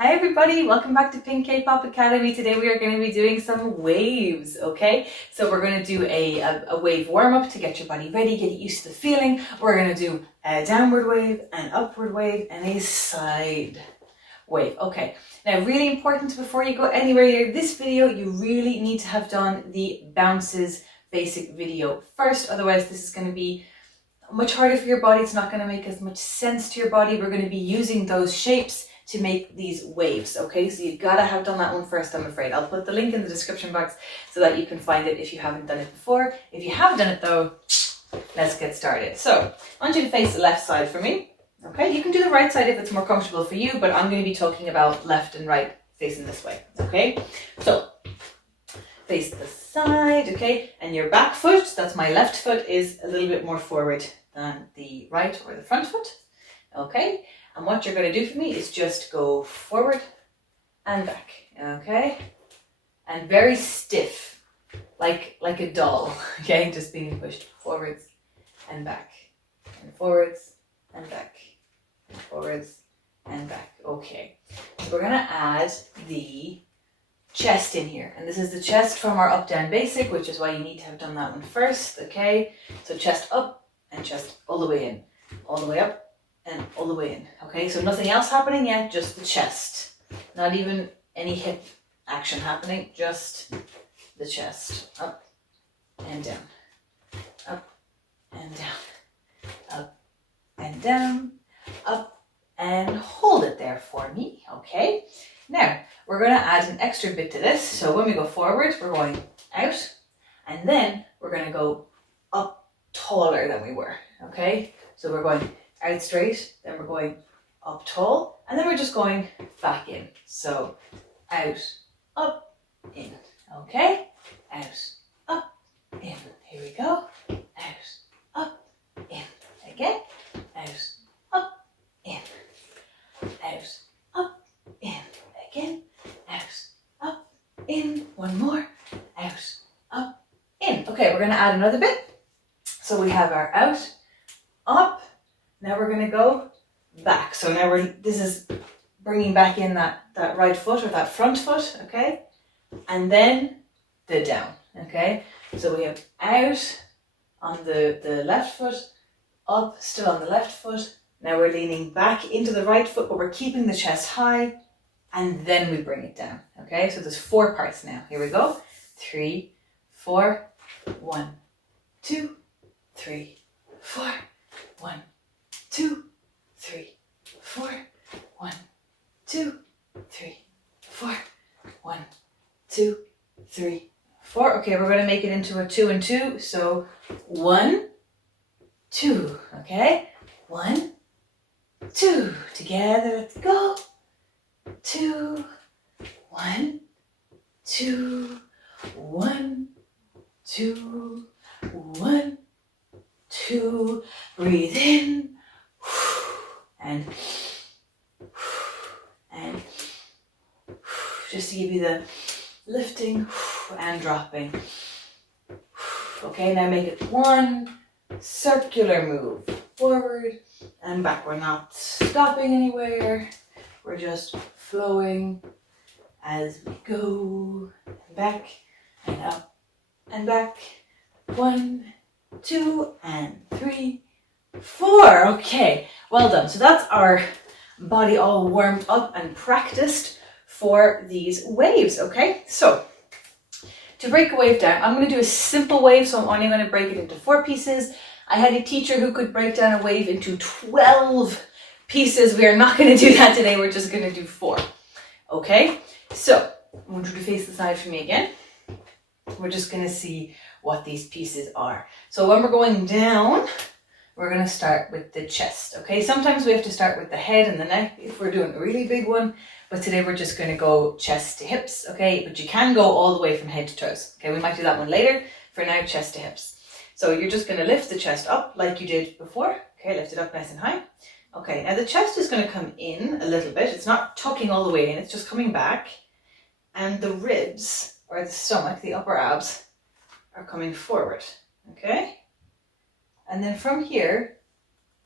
Hi everybody, welcome back to Pink K-Pop Academy. Today we are going to be doing some waves, okay? So we're going to do a wave warm-up to get your body ready, get used to the feeling. We're going to do a downward wave, an upward wave, and a side wave. Okay, now really important before you go anywhere near this video, you really need to have done the bounces basic video first. Otherwise this is going to be much harder for your body. It's not going to make as much sense to your body. We're going to be using those shapes to make these waves, okay? So you've got to have done that one first, I'm afraid. I'll put the link in the description box so that you can find it if you haven't done it before. If you have done it though, let's get started. So I want you to face the left side for me, okay? You can do the right side if it's more comfortable for you, but I'm going to be talking about left and right facing this way, okay? So face the side, okay? And your back foot, that's my left foot, is a little bit more forward than the right or the front foot, okay? And what you're going to do for me is just go forward and back, okay? And very stiff, like a doll, okay? Just being pushed forwards and back, and forwards and back, and forwards and back, okay? So we're going to add the chest in here, and this is the chest from our up down basic, which is why you need to have done that one first, okay? So chest up and chest all the way in, all the way up and all the way in, okay? So nothing else happening yet, just the chest, not even any hip action happening, just the chest, up and down, up and down, up and down, up, and hold it there for me, okay? Now we're going to add an extra bit to this. So when we go forward, we're going out, and then we're going to go up taller than we were, okay? So we're going out straight, then we're going up tall, and then we're just going back in. So out, up, in, okay? Out, up, in. Here we go. Out, up, in. Again. Out, up, in. Out, up, in. Again. Out, up, in. One more. Out, up, in. Okay, we're going to add another bit. So we have our out, up. Now we're going to go back. So now this is bringing back in that right foot or that front foot, okay? And then the down, okay? So we have out on the left foot, up still on the left foot. Now we're leaning back into the right foot, but we're keeping the chest high, and then we bring it down, okay? So there's 4 parts now. Here we go. 3, 4, 1, 2, 3, 4, 1, 2, 3, 4, 1, 2, 3, 4, 1, 2, 3, 4. Okay, we're going to make it into a 2 and 2. So 1, 2. Okay, 1, 2. Together, let's go. 2, 1, 2, 1, 2, 1, 2. Breathe in. And just to give you the lifting and dropping. Okay, now make it one circular move, forward and back. We're not stopping anywhere, we're just flowing as we go, back and up and back. 1, 2 and 3, 4. Okay, well done. So that's our body all warmed up and practiced for these waves, okay? So to break a wave down, I'm going to do a simple wave, so I'm only going to break it into 4 pieces. I had a teacher who could break down a wave into 12 pieces. We are not going to do that today. We're just going to do 4, okay? So I want you to face the side for me again. We're just going to see what these pieces are. So when we're going down, we're going to start with the chest, okay? Sometimes we have to start with the head and the neck if we're doing a really big one, but today we're just going to go chest to hips, okay? But you can go all the way from head to toes, okay? We might do that one later. For now, chest to hips. So you're just going to lift the chest up like you did before, okay? Lift it up nice and high. Okay, now the chest is going to come in a little bit. It's not tucking all the way in, it's just coming back. And the ribs, or the stomach, the upper abs, are coming forward, okay? And then from here,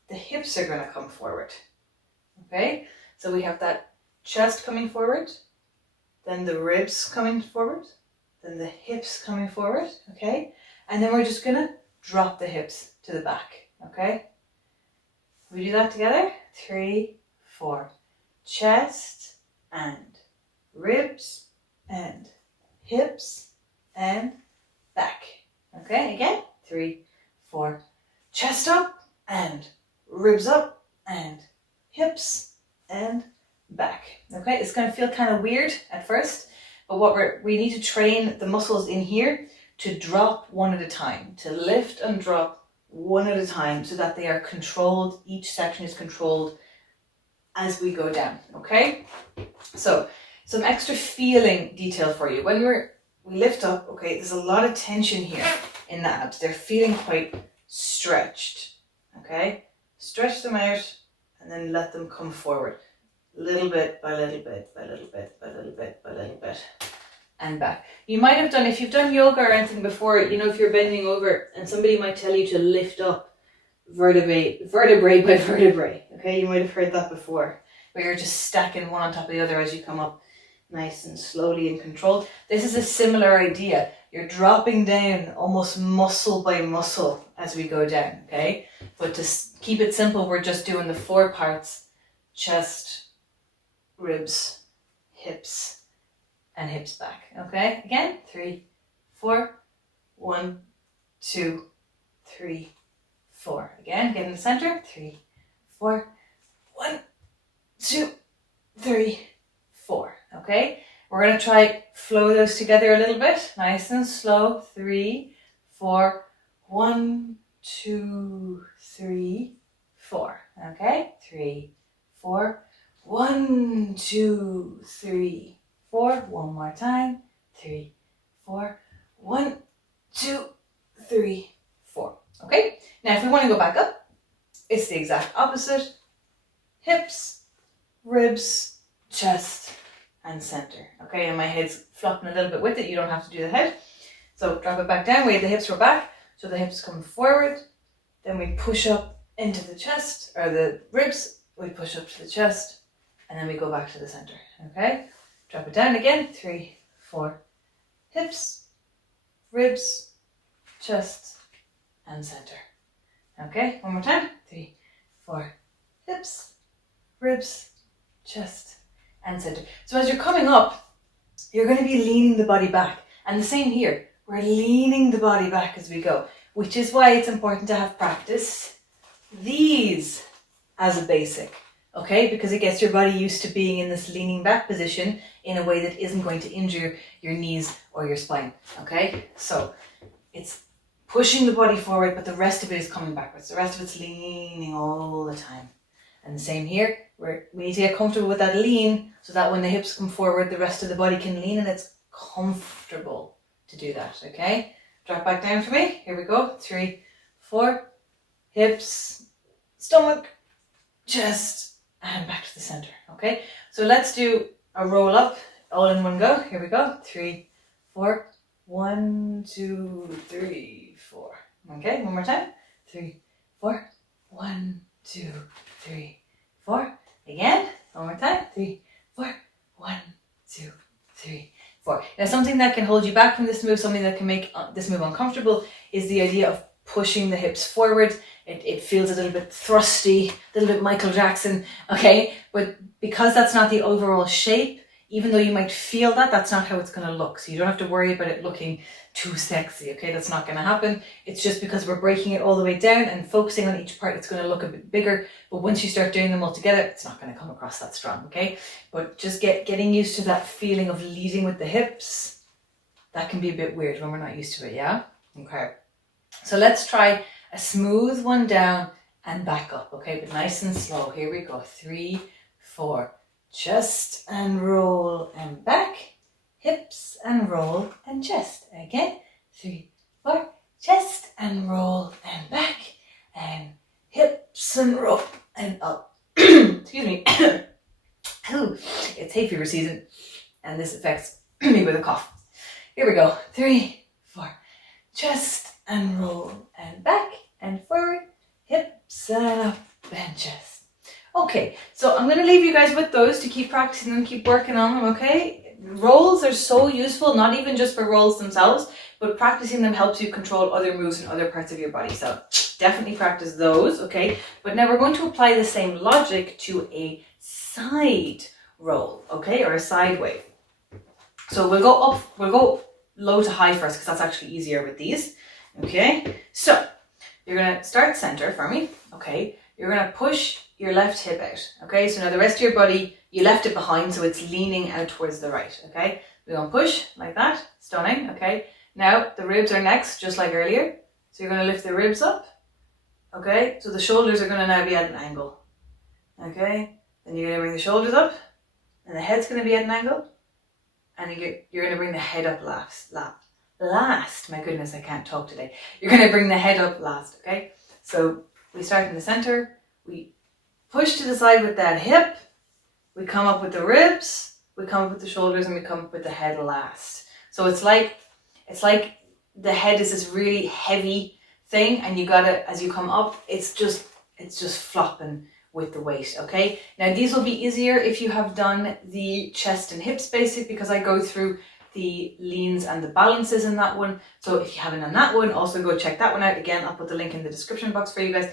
the hips are going to come forward, okay? So we have that chest coming forward, then the ribs coming forward, then the hips coming forward, okay? And then we're just gonna drop the hips to the back, okay? We do that together. 3, 4. Chest and ribs and hips and back. Okay, again. 3, 4. Chest up and ribs up and hips and back. Okay, it's going to feel kind of weird at first, but we need to train the muscles in here to drop one at a time, to lift and drop one at a time so that they are controlled. Each section is controlled as we go down. Okay, so some extra feeling detail for you. When we lift up, okay, there's a lot of tension here in the abs. They're feeling quite stretched. Okay, stretch them out and then let them come forward. Little bit by little bit by little bit by little bit by little bit and back. You might have done, if you've done yoga or anything before, you know, if you're bending over and somebody might tell you to lift up vertebrae by vertebrae. Okay, you might have heard that before, where you're just stacking one on top of the other as you come up, nice and slowly and controlled. This is a similar idea. You're dropping down almost muscle by muscle as we go down, okay? But to keep it simple, we're just doing the 4 parts: chest, ribs, hips, and hips back. Okay, again, 3, 4, 1, 2, 3, 4. Again, get in the center. 3, 4, 1, 2, 3, 4. Okay, we're going to try flow those together a little bit, nice and slow. 3, 4, 1, 2, 3, 4. Okay, 3, 4, 1, 2, 3, 4. One more time. 3, 4, 1, 2, 3, 4. Okay, now if we want to go back up, it's the exact opposite. Hips, ribs, chest, and center. Okay, and my head's flopping a little bit with it. You don't have to do the head. So drop it back down. Wave the hips, we're back. So the hips come forward. Then we push up into the chest, or the ribs. We push up to the chest. And then we go back to the center. Okay, drop it down again. 3, 4. Hips, ribs, chest, and center. Okay, one more time. 3, 4. Hips, ribs, chest, and center. So as you're coming up, you're going to be leaning the body back. And the same here. We're leaning the body back as we go, which is why it's important to have practiced these as a basic. Okay, because it gets your body used to being in this leaning back position in a way that isn't going to injure your knees or your spine. Okay, so it's pushing the body forward, but the rest of it is coming backwards. The rest of it's leaning all the time. And the same here, we need to get comfortable with that lean so that when the hips come forward, the rest of the body can lean and it's comfortable to do that. Okay, drop back down for me. Here we go. 3, 4. Hips, stomach, chest, and back to the center. Okay, so let's do a roll up all in one go. Here we go. 3, 4. 1, 2, 3, 4. Okay, one more time. 3, 4. 1, 2, 3, 4. Again, one more time. 3, 4. 1, 2, 3, 4. Now, something that can hold you back from this move, something that can make this move uncomfortable, is the idea of pushing the hips forward. It feels a little bit thrusty, a little bit Michael Jackson, okay? But because that's not the overall shape, even though you might feel that, that's not how it's going to look. So you don't have to worry about it looking too sexy, okay? That's not going to happen. It's just because we're breaking it all the way down and focusing on each part, it's going to look a bit bigger. But once you start doing them all together, it's not going to come across that strong, okay? But just getting used to that feeling of leading with the hips, that can be a bit weird when we're not used to it, yeah? Okay. So let's try a smooth one down and back up, okay? But nice and slow. Here we go. 3, 4. Chest and roll and back. Hips and roll and chest. Again. 3, 4. Chest and roll and back. And hips and roll and up. Excuse me. Ooh, it's hay fever season and this affects me with a cough. Here we go. 3, 4. Chest and roll and back and forward, hips and up and chest. Okay, so I'm going to leave you guys with those to keep practicing and keep working on them, okay? Rolls are so useful, not even just for rolls themselves, but practicing them helps you control other moves in other parts of your body. So definitely practice those, okay? But now we're going to apply the same logic to a side roll, okay? Or a side wave. So we'll go low to high first because that's actually easier with these, okay? So you're going to start center for me, okay? You're going to push your left hip out, okay? So now the rest of your body, you left it behind, so it's leaning out towards the right, okay? We're going to push like that, stunning, okay? Now the ribs are next, just like earlier. So you're going to lift the ribs up, okay? So the shoulders are going to now be at an angle, okay? Then you're going to bring the shoulders up, and the head's going to be at an angle, and you're going to bring the head up last. My goodness, I can't talk today. You're going to bring the head up last, okay? So we start in the center, we push to the side with that hip, we come up with the ribs, we come up with the shoulders, and we come up with the head last. So it's like the head is this really heavy thing, and you gotta, as you come up, it's just flopping with the weight, okay? Now these will be easier if you have done the chest and hips basic, because I go through the leans and the balances in that one. So if you haven't done that one, also go check that one out. Again, I'll put the link in the description box for you guys,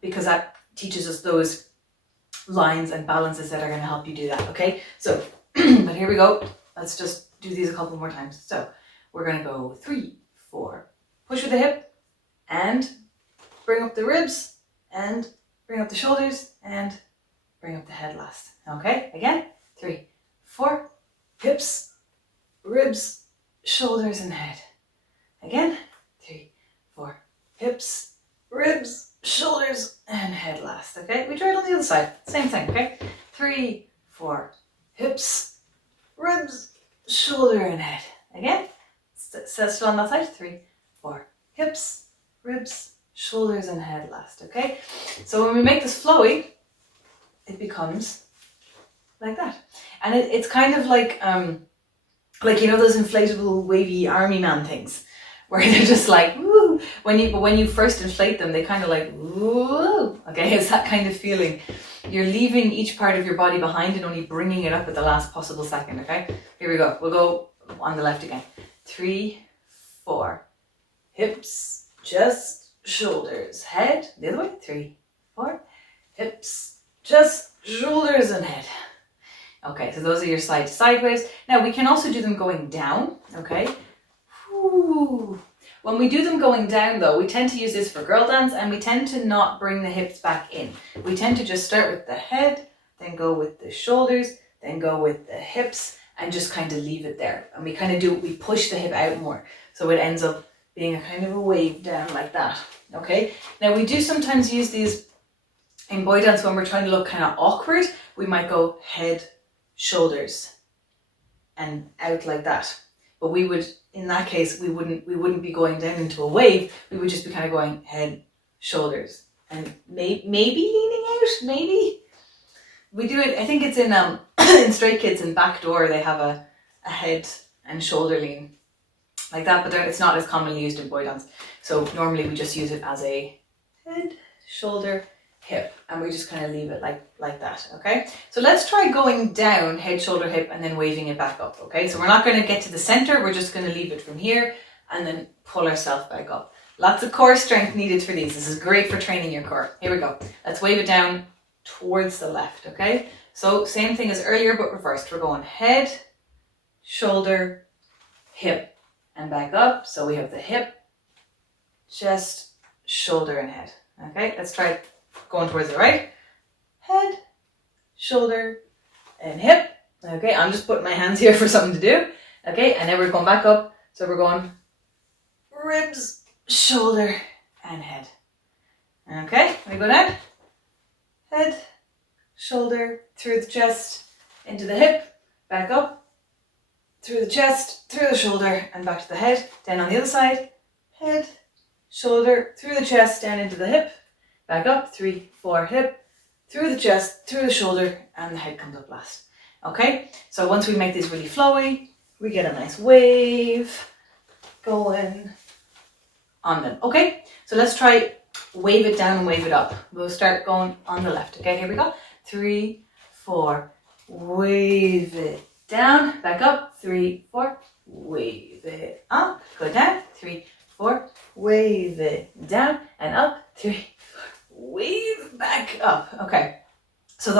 because that teaches us those lines and balances that are going to help you do that, okay? So, but here we go. Let's just do these a couple more times. So we're going to go 3, 4, push with the hip, and bring up the ribs, and bring up the shoulders, and bring up the head last. Okay, again, 3, 4, hips, ribs, shoulders, and head. Again, 3, 4, hips, ribs, shoulders, and head last. Okay, we try it on the other side. Same thing, okay? 3, 4, hips, ribs, shoulder, and head. Again, still on that side. 3, 4, hips, ribs, shoulders, and head last. Okay, so when we make this flowy, it becomes like that. And it's kind of like you know those inflatable wavy army man things, where they're just like, woo. When you first inflate them, they kind of like, woo. Okay, it's that kind of feeling. You're leaving each part of your body behind and only bringing it up at the last possible second, okay? Here we go. We'll go on the left again. 3, 4, hips, chest, shoulders, head. The other way. 3, 4, hips, chest, shoulders, and head. Okay, so those are your side to side waves. Now we can also do them going down, okay? Whew. When we do them going down though, we tend to use this for girl dance, and we tend to not bring the hips back in. We tend to just start with the head, then go with the shoulders, then go with the hips, and just kind of leave it there. And we kind of we push the hip out more. So it ends up being a kind of a wave down like that, okay? Now we do sometimes use these in boy dance when we're trying to look kind of awkward. We might go head, shoulders, and out like that. But we would, in that case, we wouldn't be going down into a wave. We would just be kind of going head, shoulders, and maybe leaning out. Maybe we do it. I think it's in in Stray Kids in Backdoor. They have a head and shoulder lean like that, but it's not as commonly used in boy dance. So normally we just use it as a head, shoulder, hip, and we just kind of leave it like that, okay? So let's try going down, head, shoulder, hip, and then waving it back up, okay? So we're not going to get to the center, we're just going to leave it from here and then pull ourselves back up. Lots of core strength needed for these. This is great for training your core. Here we go. Let's wave it down towards the left, okay? So same thing as earlier, but reversed. We're going head, shoulder, hip, and back up. So we have the hip, chest, shoulder, and head. Okay, let's try it going towards the right. Head, shoulder, and hip. Okay, I'm just putting my hands here for something to do. Okay, and then we're going back up. So we're going ribs, shoulder, and head. Okay, we go down. Head, shoulder, through the chest, into the hip, back up, through the chest, through the shoulder, and back to the head. Then on the other side, head, shoulder, through the chest, down into the hip, back up, 3, 4, hip, through the chest, through the shoulder, and the head comes up last. Okay, so once we make these really flowy, we get a nice wave going on them. Okay, so let's try wave it down and wave it up. We'll start going on the left. Okay, here we go. 3, 4, wave it down, back up. 3, 4, wave it up. Go down. 3, 4, wave it down and up. 3, 4, wave back up. Okay. So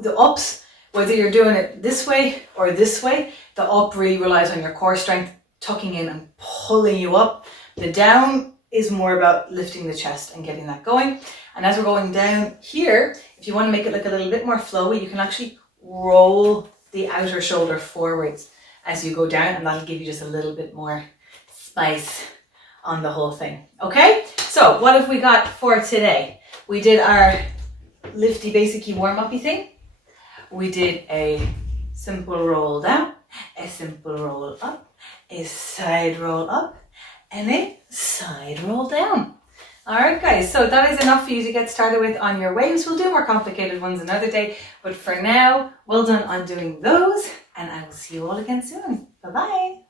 the ups, whether you're doing it this way or this way, the up really relies on your core strength, tucking in and pulling you up. The down is more about lifting the chest and getting that going. And as we're going down here, if you want to make it look a little bit more flowy, you can actually roll the outer shoulder forwards as you go down, and that'll give you just a little bit more spice on the whole thing. Okay, so what have we got for today? We did our lifty basicy warm-uppy thing. We did a simple roll down, a simple roll up, a side roll up, and a side roll down. All right, guys, so that is enough for you to get started with on your waves. We'll do more complicated ones another day, but for now, well done on doing those, and I will see you all again soon. Bye-bye.